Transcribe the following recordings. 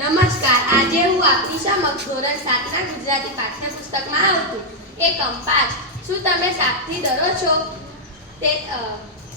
નમસ્કાર. આજે હું આપની સમક્ષ ધોરણ સાતના ગુજરાતી પાઠ્યપુસ્તકમાં આવતું. એકમ પાંચ શું તમે સાપથી ડરો છો? તે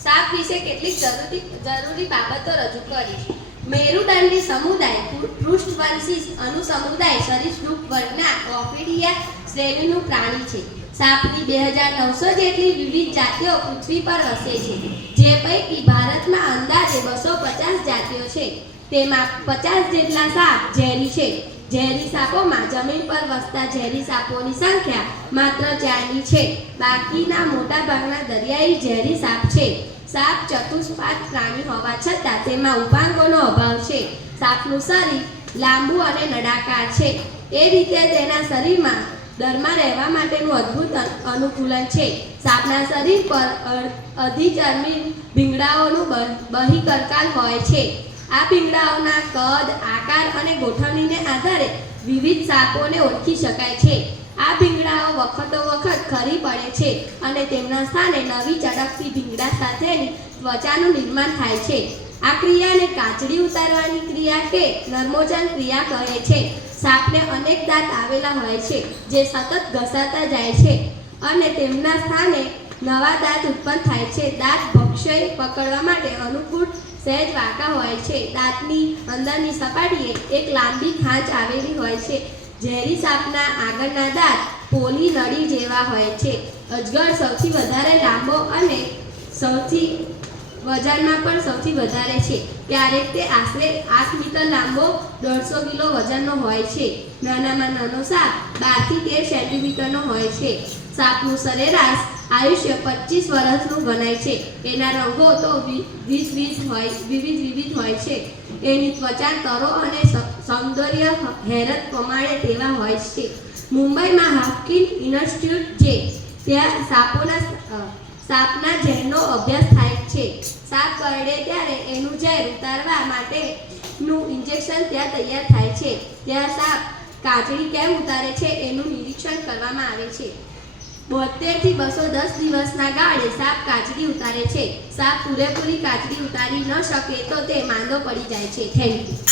સાપ વિશે કેટલીક જરૂરી જરૂરી બાબતો રજૂ કરીશ. મેરુદંડી સમુદાય, પૃષ્ઠવંશી અનુસમુદાય, સરીસૃપ વર્ગના ઓફિડિયા શ્રેણીનું પ્રાણી છે. સાપની બે હજાર નવસો જેટલી વિવિધ જાતિઓ પૃથ્વી પર વસે છે. જે પૈકી ભારતમાં અંદાજે બસો પચાસ જાતિઓ છે. તેમાં પચાસ જેટલા સાપ ઝેરી છે. ઝેરી સાપોમાં જમીન પર વસતા ઝેરી સાપોની સંખ્યા માત્ર ચારની છે. બાકીના મોટાભાગના દરિયાઈ ઝેરી સાપ છે. સાપ ચતુષ્પાદ પ્રાણી હોવા છતાં તેમાં ઉપાંગોનો અભાવ છે. સાપનું શરીર લાંબુ અને નળાકાર છે. એ રીતે તેના શરીરમાં દરમાં રહેવા માટેનું અદ્ભુત અનુકૂલન છે. સાપના શરીર પર અધિચર્મી ભીંગડાઓનું બ- બહિકર્કાલ હોય છે. આ ભીંગડાઓના કદ, આકાર અને ગોઠવણીને આધારે વિવિધ સાપોને ઓળખી શકાય છે. આ ભીંગડાઓ વખતો વખત ખરી પડે છે અને તેમના સ્થાને નવી ચડકતી ભીંગડા સાથેની ત્વચાનું નિર્માણ થાય છે. આ ક્રિયાને કાચડી ઉતારવાની ક્રિયા કે નર્મોજન ક્રિયા કહે છે. સાપને અનેક દાંત આવેલા હોય છે, જે સતત ઘસાતા જાય છે અને તેમના સ્થાને નવા દાંત ઉત્પન્ન થાય છે. દાંત ભક્ષય પકડવા માટે અનુકૂળ સહેજ વાંકા હોય છે. દાંતની અંદરની સપાટીએ એક લાંબી ખાંચ આવેલી હોય છે, ઝેરી સાપના આગળના દાંત પોલી નળી જેવા હોય છે. અજગર સૌથી વધારે લાંબો અને સૌથી વજનમાં પણ સૌથી વધારે છે. ક્યારેક તે આશરે આઠ મીટર લાંબો, દોઢસો કિલો વજનનો હોય છે. નાનામાં નાનો સાપ બારથી તેર સેન્ટીમીટરનો હોય છે. સાપનું સરેરાશ આયુષ્ય પચીસ વર્ષનું ગણાય છે. એના રંગો તો વીસ વીસ હોય, વિવિધ વિવિધ હોય છે. એની ત્વચા તરો અને સૌંદર્ય હેરત પ્રમાણે તેવા હોય છે. મુંબઈમાં હાફકિન ઇન્સ્ટિટ્યૂટ જે ત્યાં સાપોના સાપના ઝેરનો અભ્યાસ થાય છે. સાપ કરડે ત્યારે એનું ઝેર ઉતારવા માટેનું ઇન્જેક્શન ત્યાં તૈયાર થાય છે. ત્યાં સાપ કાચડી કેમ ઉતારે છે એનું નિરીક્ષણ કરવામાં આવે છે. બોતેરથી બસો દસ દિવસના ગાળે સાપ કાચડી ઉતારે છે. સાપ પૂરેપૂરી કાચડી ઉતારી ન શકે તો તે માંદો પડી જાય છે. Thank you